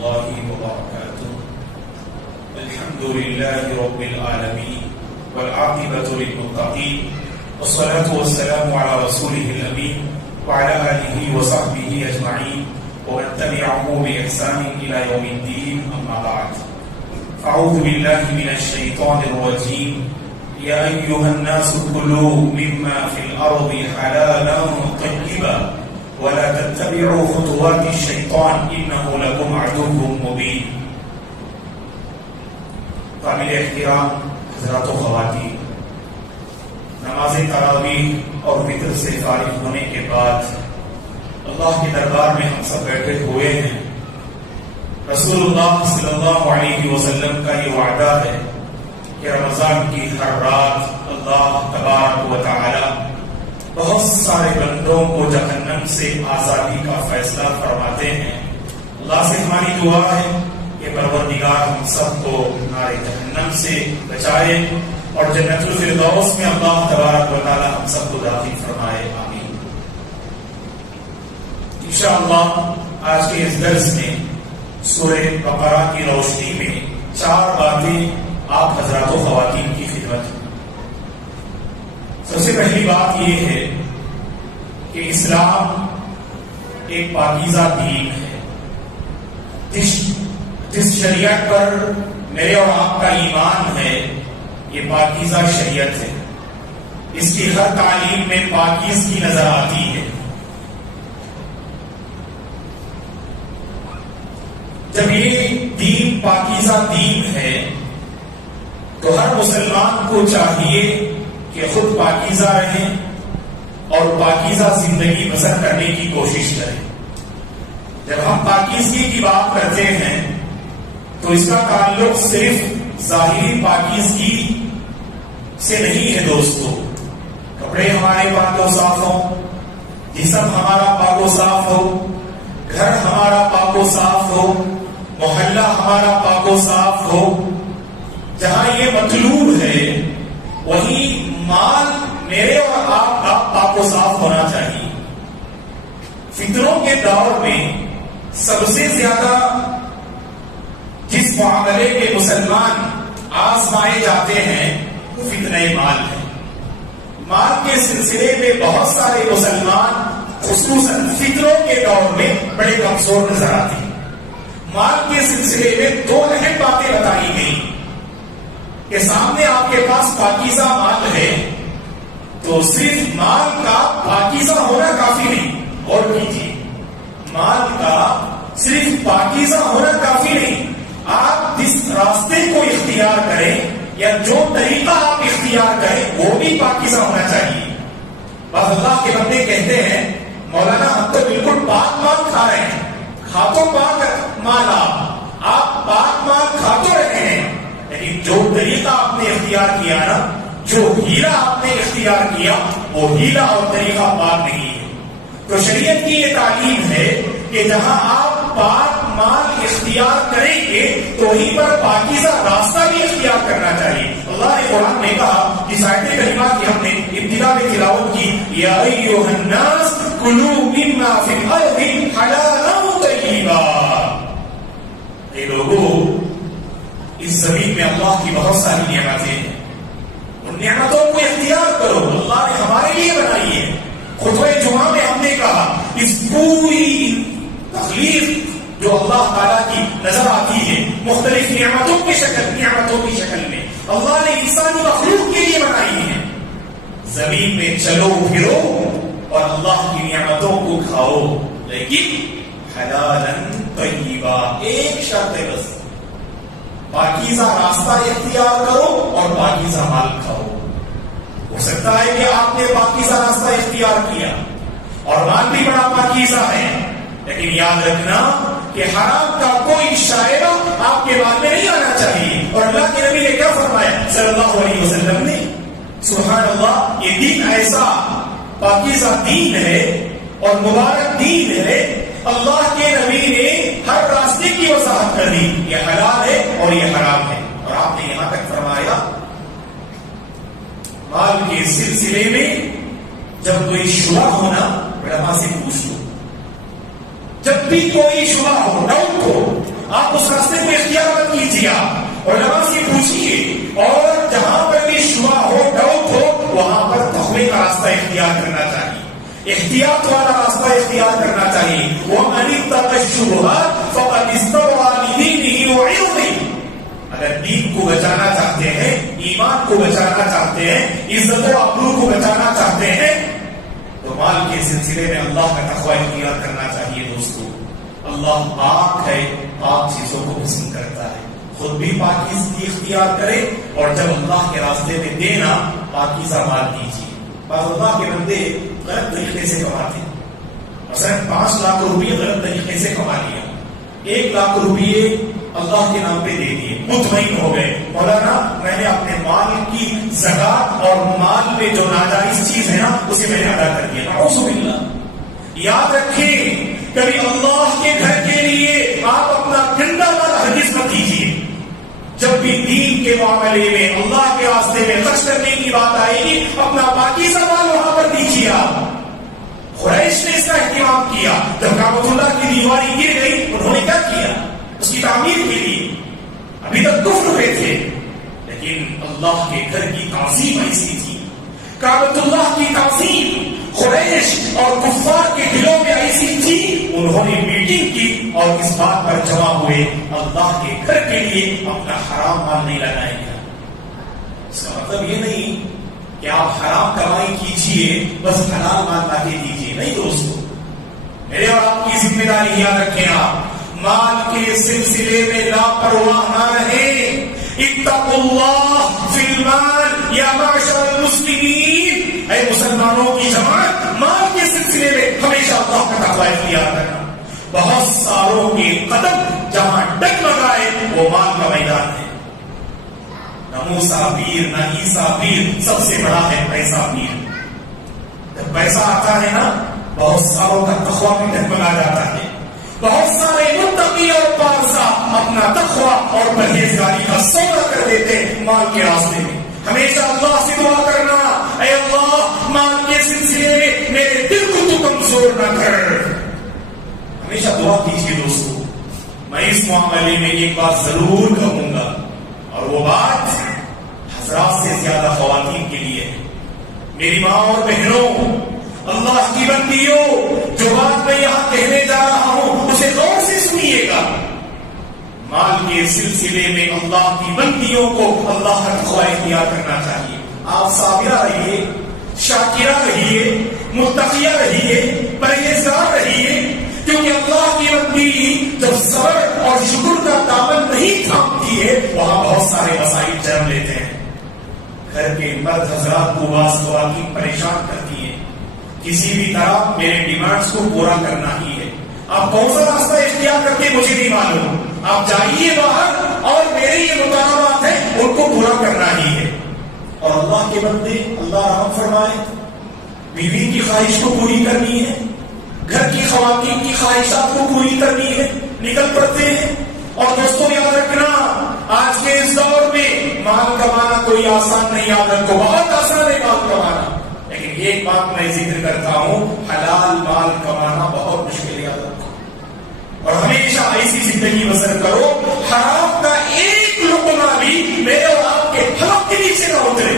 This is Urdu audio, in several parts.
الله وبركاته. الحمد لله رب العالمين والعاقبة للمتقين والصلاة والسلام على رسوله الأمين وعلى آله وصحبه أجمعين ومن تبعه بإحسان إلى يوم الدين. أما بعد، أعوذ بالله من الشيطان الرجيم. يا أيها الناس كلوا مما في الأرض حلالا طيبا ولا تتبعوا خطوات الشيطان إنه لكم عدو مبين. قابل احترام حضرات و خواتین، نماز تراویح اور وتر سے فارغ ہونے کے بعد اللہ کے دربار میں ہم سب بیٹھے ہوئے ہیں. رسول اللہ صلی اللہ علیہ وسلم کا یہ وعدہ ہے کہ رمضان کی ہر رات اللہ تبارک و تعالی بہت سارے بندوں کو جہنم سے آزادی کا فیصلہ فرماتے ہیں. اللہ سے ہماری دعا ہے کہ پروردگار ہم سب کو نار جہنم سے بچائے اور جنت الفردوس میں اللہ تبارک و تعالی ہم سب کو داخل فرمائے. آمین. انشاءاللہ آج کے اس درس میں سورہ بقرہ کی روشنی میں 4 باتیں آپ حضرات و خواتین کی خدمت میں. سب سے پہلی بات یہ ہے کہ اسلام ایک پاکیزہ دین ہے. جس شریعت پر میرے اور آپ کا ایمان ہے یہ پاکیزہ شریعت ہے. اس کی ہر تعلیم میں پاکیزگی نظر آتی ہے. جب یہ دین پاکیزہ دین ہے تو ہر مسلمان کو چاہیے کہ خود پاکیزہ رہیں اور پاکیزہ زندگی بسر کرنے کی کوشش کریں. جب ہم پاکیزگی کی بات کرتے ہیں تو اس کا تعلق صرف ظاہری پاکیزگی سے نہیں ہے دوستو. کپڑے ہمارے پاک و صاف ہوں، جسم ہمارا پاک و صاف ہو، گھر ہمارا پاک و صاف ہو، محلہ ہمارا پاک و صاف ہو. جہاں یہ مطلوب ہے وہی مال میرے اور آپ کا پاک و صاف ہونا چاہیے. فتنوں کے دور میں سب سے زیادہ جس معاملے میں مسلمان آزمائے جاتے ہیں وہ فتنہ مال ہے. مال کے سلسلے میں بہت سارے مسلمان خصوصاً فتنوں کے دور میں بڑے کمزور نظر آتے ہیں. مال کے سلسلے میں 2 اہم باتیں بتائی گئی کہ سامنے آپ کے پاس پاکیزہ مال ہے تو صرف مال کا پاکیزہ ہونا کافی نہیں. اور کیجیے، مال کا صرف پاکیزہ ہونا کافی نہیں. آپ جس راستے کو اختیار کریں یا جو طریقہ آپ اختیار کریں وہ بھی پاکیزہ ہونا چاہیے. بس اللہ کے بندے کہتے ہیں مولانا ہم تو بالکل پاک مال کھا رہے ہیں. کھا تو پاک مال آپ پاک مال کھا تو رہے ہیں لیکن جو طریقہ آپ نے اختیار کیا نا، جو ہیلا آپ نے اختیار کیا وہ ہیلا اور طریقہ پاک نہیں ہے. تو شریعت کی یہ تعلیم ہے کہ جہاں آپ پاک مال اختیار کریں گے تو وہیں پر پاکیزہ راستہ بھی اختیار کرنا چاہیے. اللہ نے قرآن میں کہا اس آیت کریمہ کی ہم نے ابتدا میں تلاوت کی، یا ایھا الناس کلوا مما فی الارض حلالا طیبا. اے لوگوں، اس زمین میں اللہ کی بہت ساری نعمتیں ہیں، ان نعمتوں کو اختیار کرو. اللہ نے ہمارے لیے بنائی ہے. خطبہ جمعہ میں ہم نے کہا اس پوری تخلیق جو اللہ تعالیٰ کی نظر آتی ہے مختلف نعمتوں کی شکل میں اللہ نے انسانی مخلوق کے لیے بنائی ہے. زمین میں چلو پھرو اور اللہ کی نعمتوں کو کھاؤ، لیکن حلالا طیبا. ایک شرط ہے بس، پاکیزہ راستہ اختیار کرو اور پاکیزہ مال کھاؤ. ہو سکتا ہے کہ آپ نے پاکیزہ راستہ اختیار کیا اور مال بھی بڑا پاکیزہ ہے، لیکن یاد رکھنا کہ حرام کا کوئی شائبہ آپ کے بال میں نہیں آنا چاہیے. اور اللہ کے نبی نے کیا فرمایا صلی اللہ علیہ وسلم نے؟ سبحان اللہ، یہ دین ایسا پاکیزہ دین ہے اور مبارک دین ہے. اللہ کے نبی نے ہر راستے کی وضاحت کر دی، یہ حلال ہے اور یہ حرام ہے. اور آپ نے یہاں تک فرمایا مال کے سلسلے میں جب کوئی شبہ ہونا علماء سے پوچھ لو. جب بھی کوئی شبہ ہو، ڈاؤٹ ہو، احتیاط والا راستہ اختیار کرنا چاہیے. وَمَنِ اتَّقَ الشُّبُهَاتِ فَقَدِ اسْتَبْرَأَ لِدِينِهِ وَعِرْضِهِ. اگر دین کو بچانا چاہتے ہیں, ایمان کو بچانا چاہتے ہیں, عزت و آبرو کو بچانا چاہتے ہیں, تو مال کے سلسلے میں اللہ کا تقوی اختیار کرنا چاہیے. دوستو, اللہ پاک ہے, پاک چیزوں کو پسند کرتا ہے. خود بھی پاکیزگی اختیار کرے اور جب اللہ کے راستے میں دینا, پاکیزہ مال دیجیے. بعض اللہ کے بندے غلط طریقے سے کماتے ہیں. مثلا 5 لاکھ روپئے غلط طریقے سے کما لیا, 1 لاکھ روپئے اللہ کے نام پہ دے دیے, مطمئن ہو گئے, مولانا میں نے اپنے مال کی زکات اور مال میں جو ناجائز چیز ہے نا اسے میں نے ادا کر دیا. نعوذ باللہ. یاد رکھیں, کبھی اللہ کے گھر کے لیے آپ اپنا گندا مال ہرگز مت دیجیے. جب بھی دین کے معاملے میں اللہ کے راستے میں خرچ کرنے کی بات آئے گی, اپنا باقی سامان وہاں پر دیجیے. آپ قریش نے اس کا اہتمام کیا. جب کعبۃ اللہ کی دیواری گر گئی, انہوں نے کیا کیا؟ اس کی تعمیر کے لیے. ابھی تک کفر ہوئے تھے, لیکن اللہ کے گھر کی تعظیم ایسی تھی, کعبۃ اللہ کی تعظیم قریش اور کفار کے دلوں میں ایسی تھی, انہوں نے میٹنگ کی اور اس بات پر جمع ہوئے اللہ کے گھر کے لیے اپنا حرام مال نہیں لگائیں گے. اس کا مطلب یہ نہیں کہ آپ حرام کمائی کیجیے بس حلال مال لا کے دیجیے. نہیں دوستو, میرے اور آپ کی ذمہ داری یاد رکھیں. آپ مال کے سلسلے میں لاپرواہ نہ رہیں. اتقوا اللہ فی المال یا معشر المسلمین. اے مسلمانوں کی جماعت, مال کے سلسلے میں ہمیشہ اللہ کا تقوی اختیار کرنا. بہت ساروں کے قدم جہاں ڈگمگائے وہ مال کا میدان ہے. نہ موسیٰ پیر نہ عیسیٰ پیر, سب سے بڑا ہے پیسہ پیر. جب پیسہ آتا ہے نا, بہت ساروں کا تقوی بھی ڈگمگا جاتا ہے. بہت سارے متقی اور پارسا اپنا تقوی اور پرہیزگاری کا سودا کر دیتے مال کے راستے میں. ہمیشہ اللہ سے دعا کرنا, اے اللہ مال کے سلسلے میں میرے دل کو تو کمزور نہ کر. ہمیشہ دعا کیجیے. دوستو, میں اس معاملے میں ایک بات ضرور کہوں گا, اور وہ بات حضرات سے زیادہ خواتین کے لیے ہے. میری ماں اور بہنوں, اللہ کی بندیوں, جو بات میں یہاں کہنے جا رہا ہوں اسے غور سے سنیے گا. مال کے سلسلے میں اللہ کی بندیوں کو اللہ کا تقوی اختیار کرنا چاہیے. آپ صابرہ رہیے, شاکرہ رہیے, متقیہ رہیے, پرہیزگار رہیے, کیونکہ اللہ کی بندی جب صبر اور شکر کا دامن نہیں تھامتی ہے وہاں بہت سارے مسائل جنم لیتے ہیں. گھر کے مرد حضرات کو بعض خواتین پریشان کرتی ہیں, کسی بھی طرح میرے ڈیمانڈز کو پورا کرنا ہی ہے. آپ کون سا راستہ اختیار کرتے مجھے نہیں معلوم, آپ جائیے باہر اور میرے یہ مطالبات ہیں ان کو پورا کرنا ہی ہے. اور اللہ کے بندے, اللہ رحم فرمائے, بیوی کی خواہش کو پوری کرنی ہے, گھر کی خواتین کی خواہشات کو پوری کرنی ہے, نکل پڑتے ہیں. اور دوستوں یاد رکھنا, آج کے اس دور میں مال کمانا کوئی آسان نہیں. یاد رکھو, بہت آسان ہے مال کمانا, لیکن ایک بات میں ذکر کرتا ہوں, حلال مال کمانا بہت مشکل ہے. یاد رکھو, اور ہمیشہ ایسی زندگی بسر کرو حرام کا ایک لقمہ بھی میرے اور آپ کے حلق کے نیچے نہ اترے.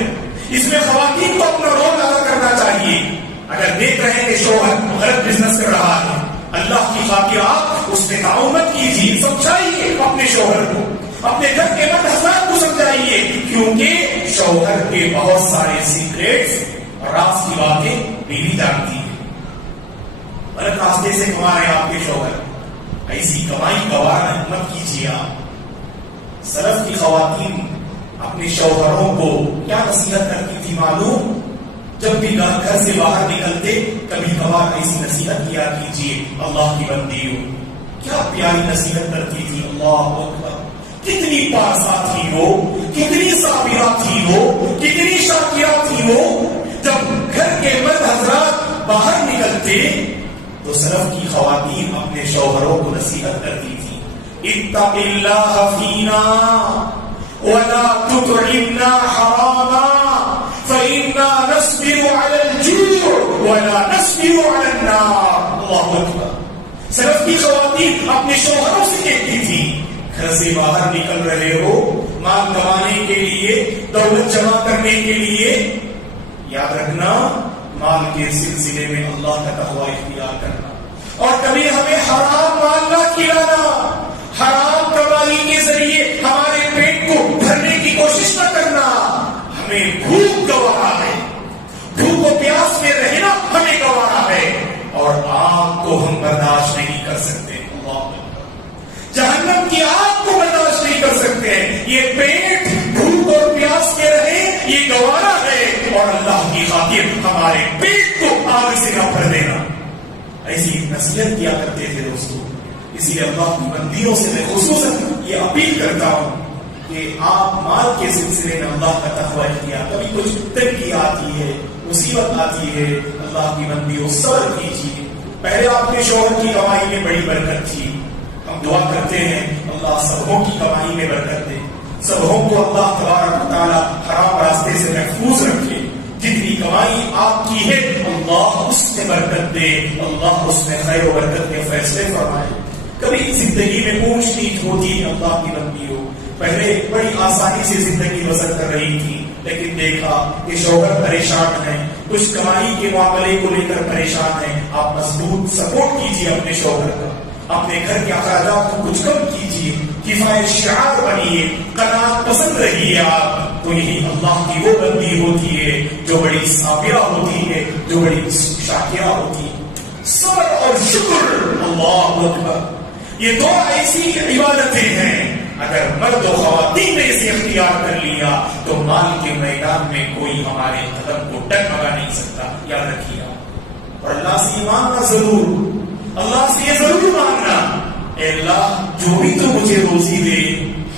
اس میں خواتین کو اپنا رول ادا کرنا چاہیے. اگر دیکھ رہے ہیں کہ شوہر غلط بزنس کر رہا ہے, اللہ کی خاطر آپ اس میں تعاون مت کیجیے, سمجھائیے اپنے شوہر کو, اپنے گھر کے مرد حضرات کو سمجھائیے, کیونکہ شوہر کے بہت سارے سیکریٹس اور راز کی باتیں بیوی جانتی ہے. غلط راستے سے کما رہے ہیں آپ کے شوہر, ایسی کمائی گوارا مت کیجیے. آپ سلف کی خواتین اپنے شوہروں کو کیا نصیحت کرتی تھی معلوم؟ جب بھی گھر سے باہر نکلتے کبھی کبھار ایسی نصیحت کیا کیجیے, اللہ کی بندیوں, کیا پیاری نصیحت کرتی تھی. اللہ اکبر, کتنی پارسا تھی وہ, کتنی صابرہ تھی وہ, کتنی شاکرہ تھی وہ. جب گھر کے مرد حضرات باہر نکلتے تو سلف کی خواتین اپنے شوہروں کو نصیحت کرتی تھی, اتق اللہ فینا ولا تطعمنا حراما فإنا نصبر على الجوع ولا نصبر على النار. اللہ اکبر. سلف کی خواتین اپنے شوہروں سے کہتی تھی, گھر سے باہر نکل رہے ہو مال کمانے کے لیے, دولت جمع کرنے کے لیے, یاد رکھنا مال کے سلسلے میں اللہ کا تقوی اختیار کرنا، اور کبھی ہمیں حرام مال نہ کھلانا، حرام کمائی کے ذریعے ہمارے پیٹ کو بھرنے کی کوشش نہ کرنا۔ ہمیں بھوک گوارا ہے، بھوک و پیاس میں رہنا ہمیں گوارا ہے، اور آگ کو ہم برداشت نہیں کر سکتے، جہنم کی آگ کو برداشت نہیں کر سکتے۔ یہ پیٹ بھوک اور پیاس میں رہے یہ گوارا ہے، اور اللہ کی خاطر ہمارے پیٹ کو آگ سے نہ بھر دینا۔ ایسی نصیحت کیا کرتے تھے دوستو۔ اسی لیے اللہ کی بندیوں سے میں خصوصاً یہ اپیل کرتا ہوں کہ آپ مال کے سلسلے میں اللہ کا تقوی اختیار، کبھی کچھ تنگی آتی ہے، مصیبت آتی ہے، اللہ کی بندیوں صبر کیجیے۔ پہلے آپ کے شوہر کی کمائی میں بڑی برکت تھی، ہم دعا کرتے ہیں اللہ سبوں کی کمائی میں برکت دے، سبوں کو اللہ تبارک و تعالی حرام راستے سے محفوظ رکھے۔ جتنی کمائی آپ کی ہے اللہ اس میں برکت دے، اللہ اس میں خیر و برکت کے فیصلے فرمائے۔ کبھی زندگی میں اونچ نیچ ہوتی ہے اللہ کی بندیوں، پہلے بڑی آسانی سے زندگی بسر کر رہی تھی، لیکن دیکھا کہ شوہر پریشان ہے، کچھ کمائی کے معاملے کو لے کر پریشان ہے، آپ مضبوط سپورٹ کیجیے اپنے شوہر کا، اپنے گھر کے اخراجات کو کچھ کم کیجیے، کفایت شعار بنیے، قناعت پسند رہیے آپ، تو یہی اللہ کی وہ بندی ہوتی ہے جو بڑی صابرہ ہوتی ہے، جو بڑی شاکرہ ہوتی ہے۔ صبر اور شکر، اللہ اکبر، یہ دو ایسی عبادتیں ہیں اگر مرد و خواتین نے اسے اختیار کر لیا تو مال کے میدان میں کوئی ہمارے قدم کو ڈگمگا نہیں سکتا۔ یاد رکھیے، اور اللہ سے مانگنا ضرور، اللہ سے یہ ضرور مانگنا، اے اللہ جو بھی تو مجھے روزی دے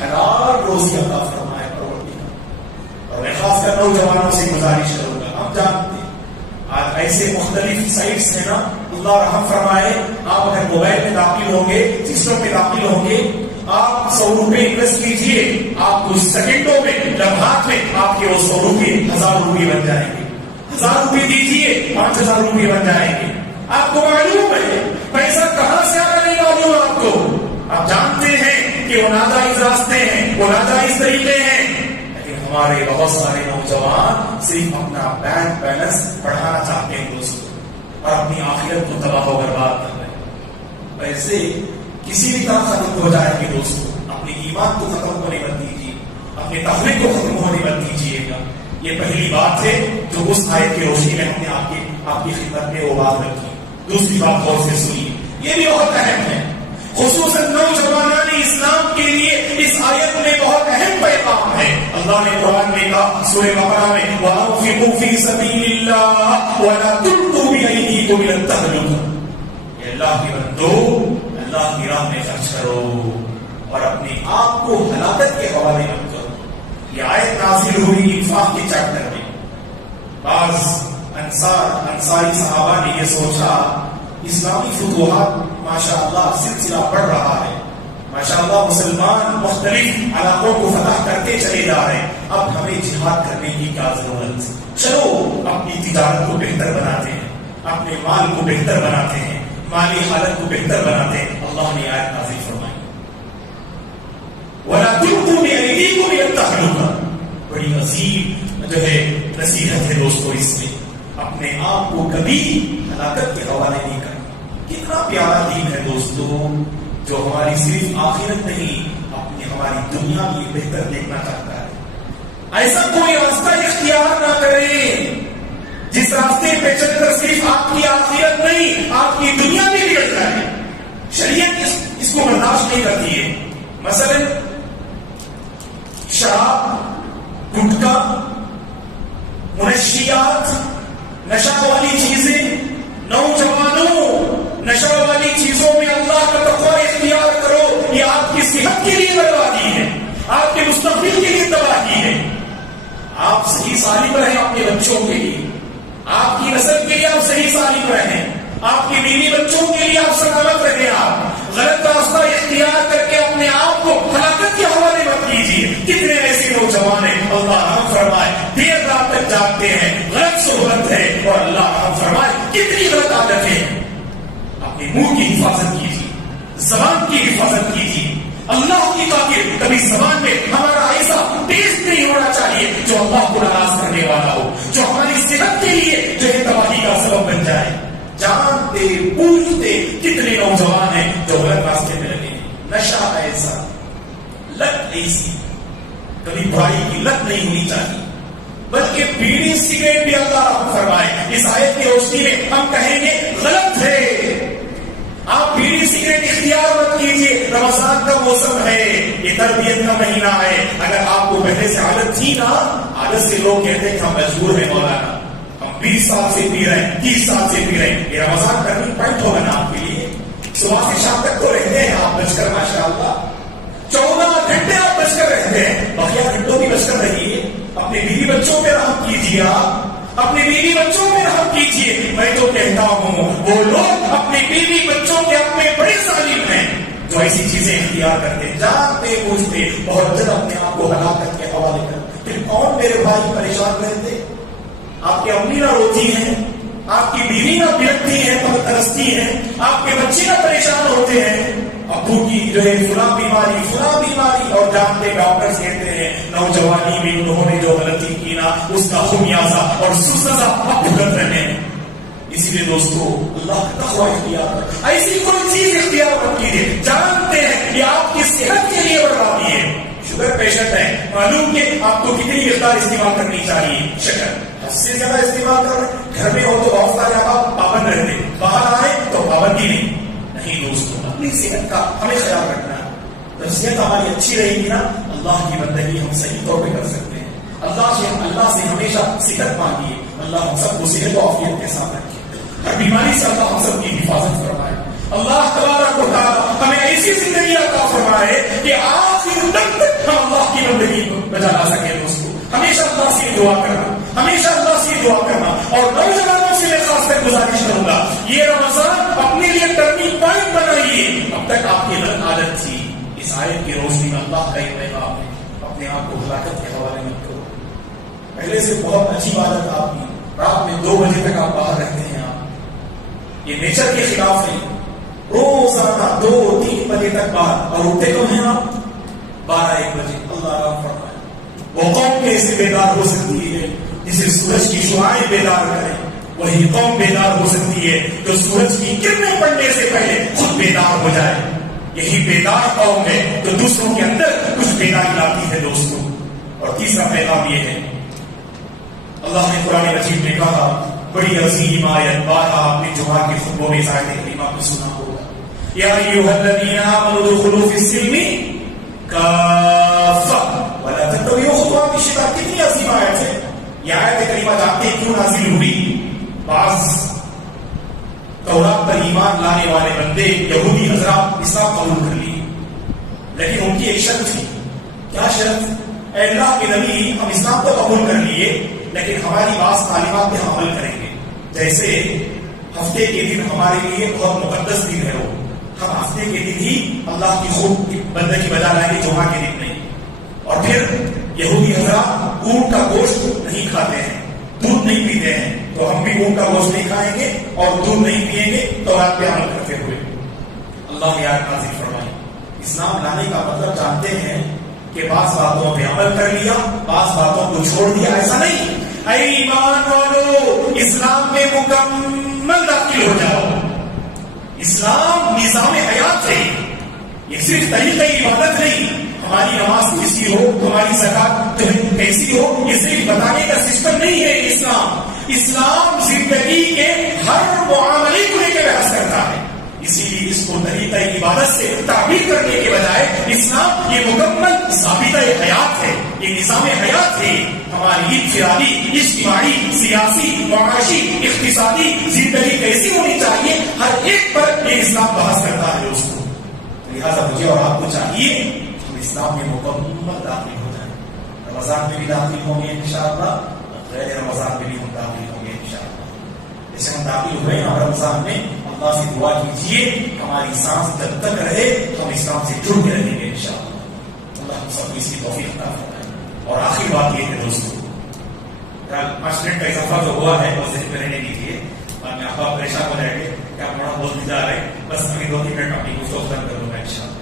حلال روزی عطا فرمائے پروردگار۔ اور میں خاص کر نوجوانوں سے گزارش کروں گا، ہم جانتے ہیں آج ایسے مختلف سائٹس ہیں نا، اللہ رحم فرمائے، آپ اگر موبائل میں داخل ہوں گے، سسٹم میں داخل ہوں گے، آپ 100 روپے انویسٹ کیجیے، آپ کچھ سیکنڈوں میں لمحات میں آپ کے وہ 100 روپے 1000 روپے بن جائیں گے، 1000 روپے دیجیے 5000 روپے بن جائیں گے۔ آپ کو معلوم ہے پیسہ کہاں سے آ رہا، نہیں معلوم آپ کو، آپ جانتے ہیں کہ وہ ناجائز راستے ہیں، وہ ناجائز طریقے ہیں، لیکن ہمارے بہت سارے نوجوان صرف اپنا بینک بیلنس بڑھانا چاہتے ہیں دوستوں، اور اپنی آخرت کو تباہ و برباد کر رہے ہیں۔ پیسے کسی بھی طرح ختم ہو جائیں گے دوستوں، اپنے ایمان کو ختم ہونے مت دیجیے، اپنے تقوی کو ختم ہونے مت دیجیے گا۔ یہ پہلی بات ہے جو اس آیت کی روشنی میں ہم نے آپ کی خدمت میں وہ بات رکھی۔ دوسری بات غور سے سنیے، یہ بھی بہت اہم ہے، خصوصاً نوجوانان اسلام کے لیے اس آیت میں بہت اہم پیغام ہے۔ اللہ نے قرآن میں کہا سورہ بقرہ میں وَأَنفِقُوا فِي سَبِيلِ اللَّهِ وَلَا تُلْقُوا بِأَيْدِيكُمْ إِلَى التَّهْلُكَةِ، یہ اللہ کے بندو اللہ کی راہ میں خرچ کرو اور اپنے آپ کو ہلاکت کے حوالے مت کرو۔ یہ آیت نازل ہوئی انفاق کے چیپٹر میں۔ بعض انصاری صحابہ نے یہ سوچا اسلامی فتوحات ماشاءاللہ سلسلہ بڑھ رہا ہے، ماشاءاللہ مسلمان مختلف علاقوں کو فتح کرتے چلے جا رہے ہیں، اب ہمیں جہاد کرنے کی کیا ضرورت، چلو اپنی تجارت کو بہتر بناتے ہیں، اپنے مال کو بہتر بناتے ہیں، مالی حالت کو بہتر بناتے ہیں۔ اللہ نے آیت نازل فرمائی وَلَا تُلْقُوا بِأَيْدِيكُمْ إِلَى التَّهْلُكَةِ، بڑی عظیم جو ہے نصیحت ہے دوستو، اس میں اپنے آپ کو کبھی ہلاکت کے حوالے نہیں کرنا۔ کتنا پیارا دین ہے دوستو جو ہماری صرف آخرت نہیں اپنی ہماری دنیا بھی بہتر دیکھنا چاہتا ہے۔ ایسا کوئی راستہ اختیار نہ کریں جس راستے پہ چل کر صرف آپ کی آخرت نہیں آپ کی دنیا بھی بگڑ جائے۔ شریعت اس کو برداشت نہیں کرتی ہے۔ مثلا شراب، گٹکا، منشیات، نشہ والی چیزیں، نوجوانوں نشہ والی چیزوں میں اللہ کا تقوی اختیار کرو، یہ آپ کی صحت کے لیے بربادی ہے، آپ کے مستقبل کے لیے تباہی ہے۔ آپ صحیح سالم رہیں اپنے بچوں کے لیے، آپ کی نسل کے لیے آپ صحیح سالم رہیں، آپ کی بیوی بچوں کے لیے آپ سلامت رہیں۔ آپ غلط راستہ اختیار کر کے اپنے آپ کو ہلاکت کے حوالے مت کیجیے۔ کتنے ایسے نوجوان ہیں اللہ رحم فرمائے دیر رات تک جاگتے ہیں، غلط صحبت ہے، اور اللہ رحم فرمائے کتنی غلط عادتیں۔ اپنے منہ کی حفاظت کیجیے، زبان کی حفاظت کیجیے، اللہ کی خاطر کبھی زبان میں ہمارا ایسا ٹیسٹ نہیں ہونا چاہیے جو اللہ کو ناراض کرنے والا ہو، جو ہماری صحت کے لیے جو ہے تباہی جانتے بوجھتے کتنے نوجوان ہیں جو غلط راستے میں لگے ہیں. نشہ ایسا، لت ایسی، کبھی برائی کی لت نہیں ہونی چاہیے، بلکہ بیڑی سگریٹ بھی اللہ رحم فرمائے اس آیت کی روشنی میں ہم کہیں گے غلط ہے. آپ بیڑی سگریٹ اختیار مت کیجیے، رمضان کا موسم ہے، یہ تربیت کا مہینہ ہے. اگر آپ کو پہلے سے عادت تھی نا، عادت سے لوگ کہتے ہیں کہ ہم مجبور ہیں مولانا، ہم 20 سال سے پی رہے ہیں، 30 سال سے پی رہے ہیں، یہ رمضان ٹرننگ پوائنٹ ہوگا نا آپ کے لیے. صبح سے شام تک تو رہتے ہیں آپ بچ کر، ماشاء اللہ 14 گھنٹے آپ بچ کر رہتے ہیں، بقیہ گھنٹوں بھی بچ کر رہیے. اپنے بیوی بچوں پہ رحم کیجیے، آپ اپنے بیوی بچوں پہ رحم کیجیے. میں تو کہتا ہوں وہ لوگ اپنے بیوی بچوں کے اپنے بڑے ظالم ہیں جو ایسی چیزیں اختیار کرتے ہیں، جانتے بوجھتے بہت جلد اپنے آپ کو ہلاکت کے حوالے کرتے. پھر کون میرے بھائی پریشان رہتے؟ آپ کی امی نہ روتی ہیں، آپ کی بیوی نہ بلکتی ہے، ترستی ہے، آپ کے بچے نہ پریشان ہوتے ہیں، ابو کی جو ہے فلاں بیماری، اور جانتے ڈاکٹر کہتے ہیں نوجوانی میں انہوں نے جو غلطی کی نا اس کا خمیازہ اور سزا اب بھگت رہے ہیں. اسی لیے دوستو اللہ کا تقوی اختیار کریں، ایسی کوئی چیز اختیار مت کیجیے جانتے ہیں کہ آپ کی صحت کے لیے بربادی ہے. شوگر پیشنٹ ہے، معلوم کہ آپ کو کتنی مقدار استعمال کرنی چاہیے، شکر حد سے زیادہ استعمال کر رہے. گھر میں ہو تو بہت سارے آپ پابند رہتے، باہر آئے تو پابندی نہیں دوستوں. اپنی صحت کا ہمیں خیال رکھنا ہے. جب صحت ہماری اچھی رہے گی نا، اللہ کی بندگی ہم صحیح طور پہ کر سکتے ہیں. اللہ سے ہمیشہ صحت مانگیے، اللہ ہم سب کو صحت و عافیت کے ساتھ رکھے، ہر بیماری سے اللہ ہم سب کی حفاظت فرمائے. اللہ تبارک و تعالی ہمیں ایسی زندگی عطا فرمائے کہ آخر تک ہم اللہ کی بندگی بجا لا سکیں. دوستو ہمیشہ اللہ سے دعا کرنا، ہمیشہ اللہ سے دعا کرنا. اور نوجوانوں سے میں خاص کر گزارش کروں گا، یہ رمضان اپنے لیے ٹرننگ پوائنٹ بنائیے. اب تک آپ کی غلط عادت تھی، اس آیت کی روشنی میں اللہ کا ایک پیغام ہے، اپنے آپ کو ہلاکت کے حوالے مت کرو. پہلے سے بہت عجیب عادت آپ کی، رات میں 2 بجے تک آپ باہر رہتے ہیں. آپ یہ نیچر کے خلاف ہے. روزانہ 2-3 بجے تک باہر، اور اٹھتے کب ہیں آپ؟ 12-1 بجے. اللہ رحم فرمائے. وہ قوم کیسے بیدار ہو سکتی ہے جسے سورج کی شعاعیں بیدار کریں؟ وہی قوم بیدار ہو سکتی ہے جو سورج کی کرنیں پڑنے سے پہلے خود بیدار ہو جائے. یہی بیدار قوم ہے جو دوسروں کے اندر کچھ بیداری لاتی ہے دوستوں. اور تیسرا پیغام یہ ہے، اللہ نے قرآن مجید میں کہا، بڑی عظیم آیت، بارہ آپ نے جمعہ کے خطبوں میں اس آیت کریمہ کو سنا ہوگا، یا ایھا الذین آمنوا ادخلوا فی السلم کافہ ولا تتبعوا خطوات الشیطان. کتنی عظیم آیت ہے یہ آیت کریمہ. جانتے ہیں کیوں نازل ہوئی؟ بعض تورات پر ایمان لانے والے بندے یہودی حضرات اسلام قبول کر لیے، لیکن ان کی ایک شرط تھی. کیا شرط؟ اے اللہ کے نبی، ہم اسلام کو قبول کر لیے لیکن ہماری بعض تعلیمات پہ ہم عمل کریں گے. جیسے ہفتے کے دن ہمارے لیے بہت مقدس دن ہے، وہ ہم ہفتے کے دن ہی اللہ کی خوب بندگی بجا لائیں گے، جمعہ کے دن نہیں. اور پھر یہودی حضرات اونٹ کا گوشت نہیں کھاتے ہیں، دودھ نہیں پیتے ہیں، تو ہم بھی اونٹ کا گوشت نہیں کھائیں گے اور دودھ نہیں پیئیں گے. تو رات پہ عمل کرتے ہوئے اللہ نے آیت نازل فرمائی. اسلام لانے کا مطلب جانتے ہیں کہ بعض باتوں پہ عمل کر لیا، بعض باتوں کو چھوڑ دیا، ایسا نہیں. اے ایمان والو، اسلام میں مکمل داخل ہو جاؤ. اسلام نظام حیات ہے، یہ صرف طریقہ عبادت نہیں. ہماری نماز کیسی ہو، ہماری زکات کیسی ہو، یہ صرف بتانے کا سسٹم نہیں ہے. اسلام زندگی کے ہر معاملے کو لے کے بحث کرتا ہے. اسی لیے اس کو طریقہ عبادت سے تعبیر کرنے کے بجائے اسلام یہ مکمل ضابطہ حیات ہے، یہ نظام حیات ہے. ہماری انفرادی، اجتماعی، سیاسی، معاشی، اقتصادی زندگی کیسی ہونی چاہیے، ہر ایک پر یہ اسلام بحث کرتا ہے دوستوں. لہٰذا مجھے اور آپ کو چاہیے ہم اسلام میں مکمل داخل ہو جائیں. رمضان میں بھی داخل ہوں گے انشاءاللہ، غیر رمضان میں بھی ہم داخل ہوں گے انشاءاللہ. جیسے ہم داخل ہوئے ہیں رمضان میں، اللہ سے دعا کیجیے ہماری سانس جب تک رہے ہم اسلام سے جڑ کے رہیں گے انشاءاللہ. اللہ ہم سب کو اس کی توفیق عطا فرمائے. اور آخری بات یہ ہے دوستوں، 5 منٹ کا اضافہ جو ہوا ہے وہ ذہن میں رہنے دیجیے، بعد میں آپ پریشان ہو جائیں گے کہ آپ بڑا بولتے جا رہے ہیں. بس ابھی 2-3 منٹ اپنی گفتگو ختم کر دوں گا انشاءاللہ.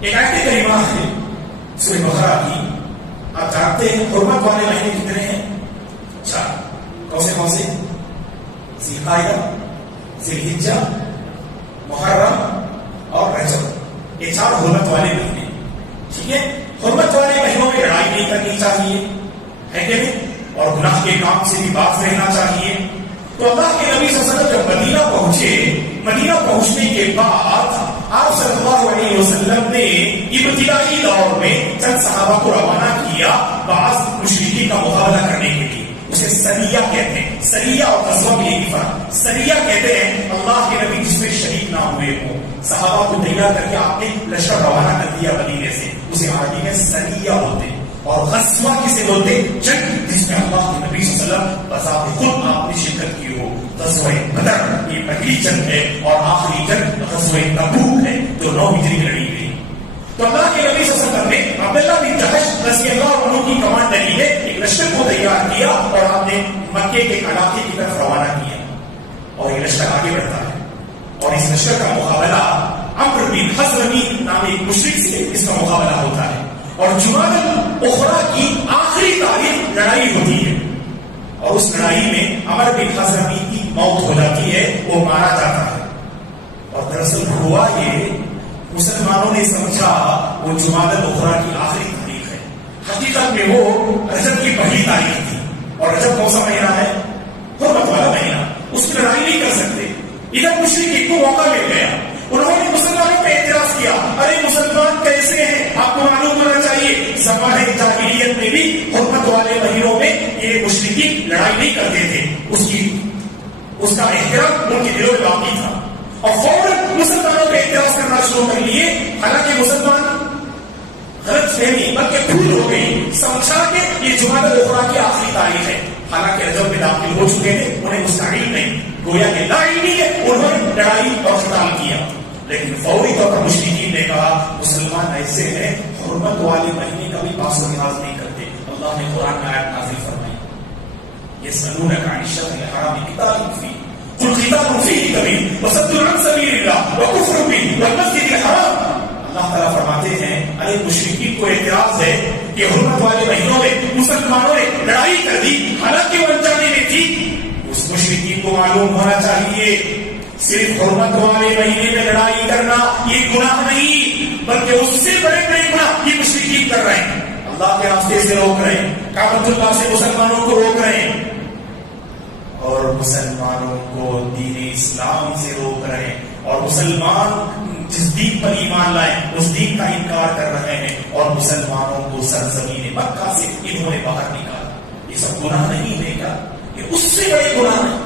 ایک آیت کریمہ ہے سورہ بقرہ کی. آپ جانتے ہیں حرمت والے مہینے کتنے ہیں؟ 4. کون سے؟ ذی القعدہ، ذوالحجہ، محرم اور رجب، یہ 4 حرمت والے مہینے. ٹھیک ہے، حرمت والے مہینوں میں لڑائی نہیں کرنی چاہیے، ہے کہ نہیں، اور گناہ کے کام سے بھی باز رہنا چاہیے. تو اللہ کے نبی صلی اللہ علیہ وسلم جب مدینہ پہنچے، مدینہ پہنچنے کے بعد آپ صلی اللہ علیہ وسلم نے ابتدائی دور میں چند صحابہ کو روانہ کیا بعض مشرکین کا مقابلہ کرنے کے لیے. اسے سریہ کہتے ہیں. سریہ اور غزوہ میں یہی فرق. سریہ کہتے ہیں اللہ کے نبی جس میں شریک نہ ہوئے ہوں، صحابہ کو تیار کر کے آپ نے لشکر روانہ کر دیا مدینے سے، اسے عربی میں سریہ ہوتے ہیں. اور غزوہ کسے بولتے؟ جنگ جس میں اللہ کے نبی صلی اللہ علیہ وسلم بذات خود آپ نے شرکت کی ہو. غزوہ بدر یہ پہلی جنگ ہے، اور آخری جنگ غزوہ تبوک ہے جو 9 ہجری میں لڑی گئی. تو اللہ کے نبی صلی اللہ علیہ وسلم نے عبداللہ بن جحش رضی اللہ عنہ کی کمانڈری میں ایک لشکر کو تیار کیا اور آپ نے مکے کے علاقے کی طرف روانہ کیا، اور یہ لشکر آگے بڑھتا ہے. اور اس لشکر کا مقابلہ عمرو بن حضرمی نام ایک مشرک سے اس کا مقابلہ ہوتا ہے. اور جمادی الاخری کی آخری تاریخ لڑائی ہوتی ہے، اور اس لڑائی میں عمرو بن حضرمی کی موت ہو جاتی ہے، وہ مارا جاتا ہے. اور دراصل ہوا یہ، مسلمانوں نے سمجھا وہ جمادی الاخری کی آخری تاریخ ہے، حقیقت میں وہ رجب کی پہلی تاریخ تھی. اور رجب کون سا مہینہ ہے؟ حرمت والا مہینہ. اس کی لڑائی نہیں کر سکتے. ادھر مشرکین کو موقع مل گیا، انہوں نے مسلمانوں پہ اعتراض کیا، ارے مسلمان کیسے ہیں؟ آپ کو معلوم ہونا چاہیے زمانہ جاہلیت میں بھی حرمت والے مہینوں میں یہ مشرکین لڑائی نہیں کرتے تھے. اس کا احترام ان کے دلوں میں باقی تھا، اور فوراً مسلمانوں پہ اعتراض کرنا شروع کر لیے. حالانکہ مسلمان غلط فہمی بلکہ بھول ہو گئی، سمجھا کہ یہ جمادی الاخری کی آخری تاریخ ہے، حالانکہ رجب میں داخل ہو چکے تھے، انہیں مستعین نہیں، گویا کہ لا علمی ہے، انہوں نے لڑائی اور قتال کیا. لیکن فوری طور پر مشرکین نے کہا مسلمان ایسے ہیں حرمت والے مہینے کا بھی پاس و لحاظ نہیں کرتے. اللہ نے قرآن میں آیت نازل فرمائی، یسألونک عن الشهر الحرام قتال فیہ قل قتال فیہ کبیر وصد عن سبیل اللہ وکفر بہ والمسجد الحرام. اللہ تعالیٰ فرماتے ہیں ارے مشرکین کو اعتراض ہے کہ حرمت والے مہینوں میں مسلمانوں نے لڑائی کر دی، حالانکہ وہ انجانے میں تھی. اس مشرکین کو معلوم ہونا چاہیے صرف حرمت والے مہینے میں لڑائی کرنا یہ گناہ نہیں، بلکہ اس سے بڑے بڑے گناہ یہ مشرکین کر رہے ہیں. اللہ کے راستے سے روک رہے ہیں، کعبۃ اللہ سے مسلمانوں کو روک رہے ہیں، اور مسلمانوں کو دین اسلام سے روک رہے ہیں. اور مسلمان جس دین پر ایمان لائے اس دین کا انکار کر رہے ہیں، اور مسلمانوں کو سرزمین مکہ سے انہوں نے باہر نکالا. یہ سب گناہ نہیں ہے کیا؟ یہ اس سے بڑے گناہ ہیں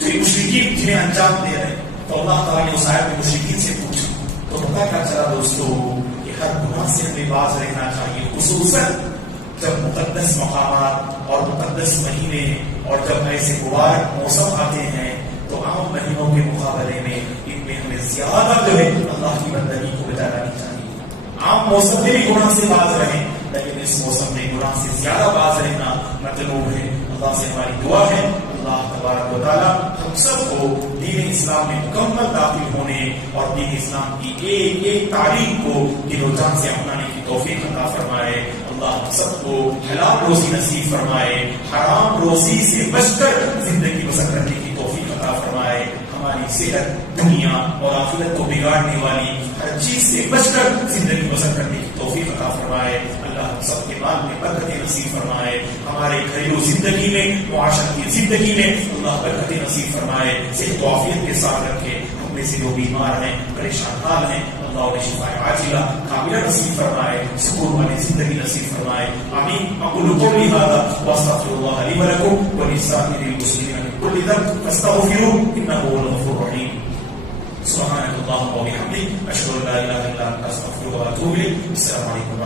جو یہ مشرکین جنہیں انجام دے رہے ہیں. تو اللہ تعالیٰ نے اس آیت میں مشرکین سے پوچھا تو پتہ کیا چلا دوستو کہ ہر گناہ سے ہمیں باز رہنا چاہیے، خصوصاً جب مقدس مقامات اور مقدس مہینے اور جب ایسے مبارک موسم آتے ہیں تو عام مہینوں کے مقابلے میں ان میں ہمیں زیادہ جو ہے اللہ کی بندگی کو بجا لانی چاہیے. عام موسم میں بھی گناہ سے باز رہیں، لیکن اس موسم میں گناہ سے زیادہ باز رہنا مطلوب ہے. اللہ سے ہماری دعا ہے اللہ تبارک و تعالیٰ ہم سب کو دین اسلام میں مکمل داخل ہونے اور دین اسلام کی ایک ایک تعلیم کو دل و جان سے اپنانے کی توفیق عطا فرمائے. اللہ ہم سب کو حلال روزی نصیب فرمائے، حرام روزی سے بچ کر زندگی بسر کرنے کی توفیق عطا فرمائے. ہماری صحت دنیا اور آخرت کو بگاڑنے والی ہر چیز سے بچ کر زندگی بسر کرنے کی توفیق عطا فرمائے. اللہ ہم سب کے مال میں برکت نصیب فرمائے، ہمارے گھریلو زندگی میں معاشرتی زندگی میں اللہ برکت نصیب فرمائے، صحت و عافیت کے ساتھ رکھے. ہم میں سے جو بیمار ہیں پریشان حال ہیں اللہ انہیں شفاء عاجلہ کاملہ نصیب فرمائے، سکون والی زندگی نصیب فرمائے. آمین. اقول قولی ھذا واستغفر اللہ لی ولکم ولسائر المسلمین من کل ذنب فاستغفروه انه هو الغفور الرحیم. سبحانك اللهم وبحمدك اشهد ان لا اله الا انت استغفرك واتوب اليك. السلام علیکم.